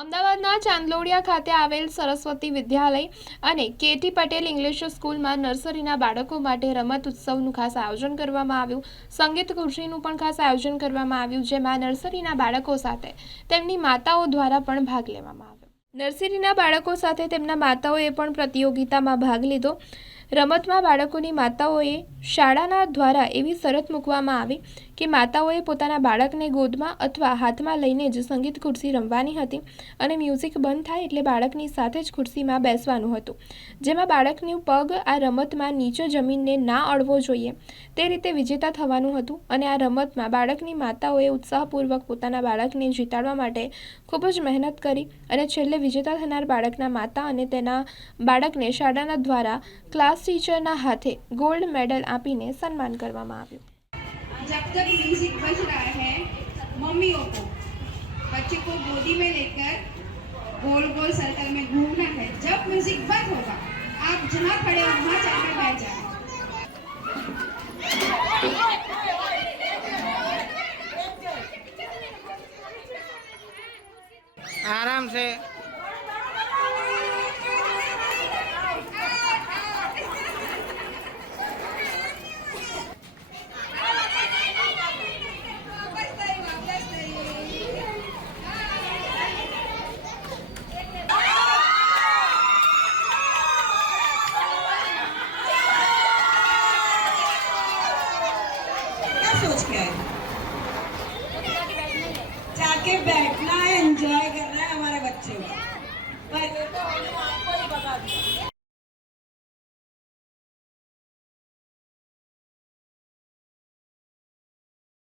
અમદાવાદના ચાંદલોડિયા ખાતે આવેલ સરસ્વતી વિદ્યાલય અને કેટી પટેલ ઇંગ્લિશ સ્કૂલમાં નર્સરીના બાળકો માટે રમત ઉત્સવનું ખાસ આયોજન કરવામાં આવ્યું સંગીત ખુરશીનું પણ ખાસ આયોજન કરવામાં આવ્યું જેમાં નર્સરીના બાળકો સાથે તેમની માતાઓ દ્વારા પણ ભાગ લેવામાં આવ્યો નર્સરીના બાળકો સાથે તેમના માતાઓએ પણ પ્રતિયોગિતામાં ભાગ લીધો રમતમાં બાળકોની માતાઓએ શાળાના દ્વારા એવી શરત મૂકવામાં આવી કે માતાઓએ પોતાના બાળકને ગોદમાં અથવા હાથમાં લઈને જ સંગીત ખુરશી રમવાની હતી અને મ્યુઝિક બંધ થાય એટલે બાળકની સાથે જ ખુરશીમાં બેસવાનું હતું જેમાં બાળકનું પગ આ રમતમાં નીચે જમીનને ના અડવો જોઈએ તે રીતે વિજેતા થવાનું હતું અને આ રમતમાં બાળકની માતાઓએ ઉત્સાહપૂર્વક પોતાના બાળકને જીતાડવા માટે ખૂબ જ મહેનત કરી અને છેલ્લે વિજેતા થનાર બાળકના માતા અને તેના બાળકને શાળાના દ્વારા ક્લાસ ટીચરના હાથે ગોલ્ડ મેડલ આપીને સન્માન કરવામાં આવ્યું जब तक म्यूजिक बज रहा है मम्मियों को बच्चे को गोदी में लेकर गोल गोल सर्कल में घूमना है जब म्यूजिक बंद होगा आप जहाँ खड़े हो वहाँ जाकर बैठ जाना आराम से सोच के आए जाके बैठना है एंजॉय करना